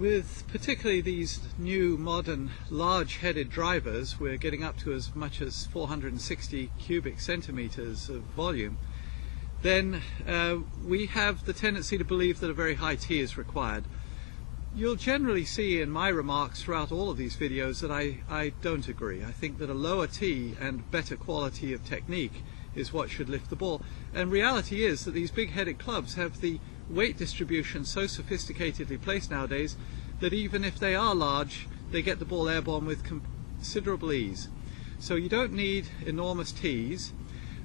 With particularly these new modern large-headed drivers, we're getting up to as much as 460 cubic centimeters of volume, then we have the tendency to believe that a very high T is required. You'll generally see in my remarks throughout all of these videos that I don't agree. I think that a lower T and better quality of technique is what should lift the ball. And reality is that these big-headed clubs have the weight distribution so sophisticatedly placed nowadays that even if they are large, they get the ball airborne with considerable ease. So you don't need enormous T's,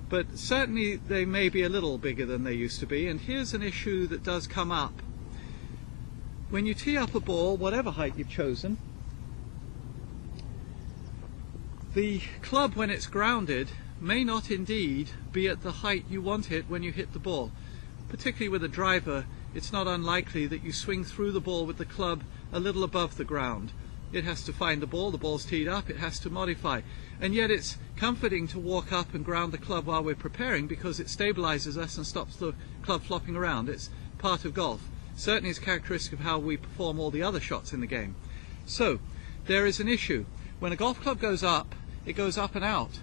but certainly they may be a little bigger than they used to be. And here's an issue that does come up. When you tee up a ball, whatever height you've chosen, the club, when it's grounded, may not indeed be at the height you want it when you hit the ball. Particularly with a driver, it's not unlikely that you swing through the ball with the club a little above the ground. It has to find the ball's teed up, it has to modify. And yet it's comforting to walk up and ground the club while we're preparing, because it stabilizes us and stops the club flopping around. It's part of golf. Certainly it's characteristic of how we perform all the other shots in the game. So there is an issue. When a golf club goes up, it goes up and out.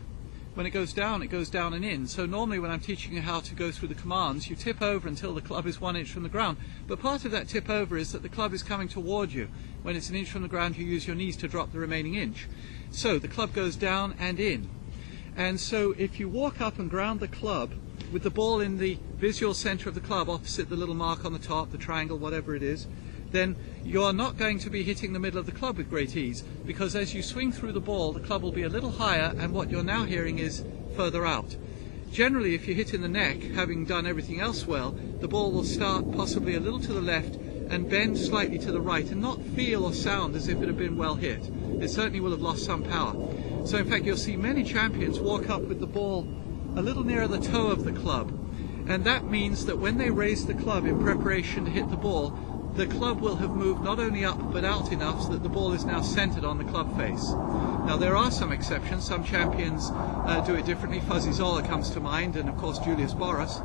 When it goes down and in. So normally when I'm teaching you how to go through the commands, you tip over until the club is 1 inch from the ground. But part of that tip over is that the club is coming toward you. When it's 1 inch from the ground, you use your knees to drop the remaining inch. So the club goes down and in. And so if you walk up and ground the club with the ball in the visual center of the club, opposite the little mark on the top, the triangle, whatever it is, then you're not going to be hitting the middle of the club with great ease, because as you swing through the ball, the club will be a little higher, and what you're now hearing is further out. Generally, if you hit in the neck, having done everything else well, the ball will start possibly a little to the left and bend slightly to the right and not feel or sound as if it had been well hit. It certainly will have lost some power. So in fact, you'll see many champions walk up with the ball a little nearer the toe of the club, and that means that when they raise the club in preparation to hit the ball, the club will have moved not only up but out enough so that the ball is now centered on the club face. Now there are some exceptions. Some champions do it differently. Fuzzy Zoller comes to mind, and of course Julius Boris.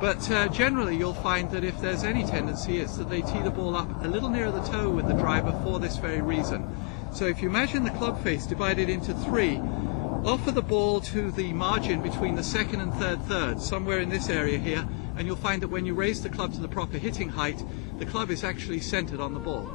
But generally you'll find that if there's any tendency, it's that they tee the ball up a little nearer the toe with the driver for this very reason. So if you imagine the club face divided into 3, offer the ball to the margin between the second and third thirds, somewhere in this area here, and you'll find that when you raise the club to the proper hitting height, the club is actually centered on the ball.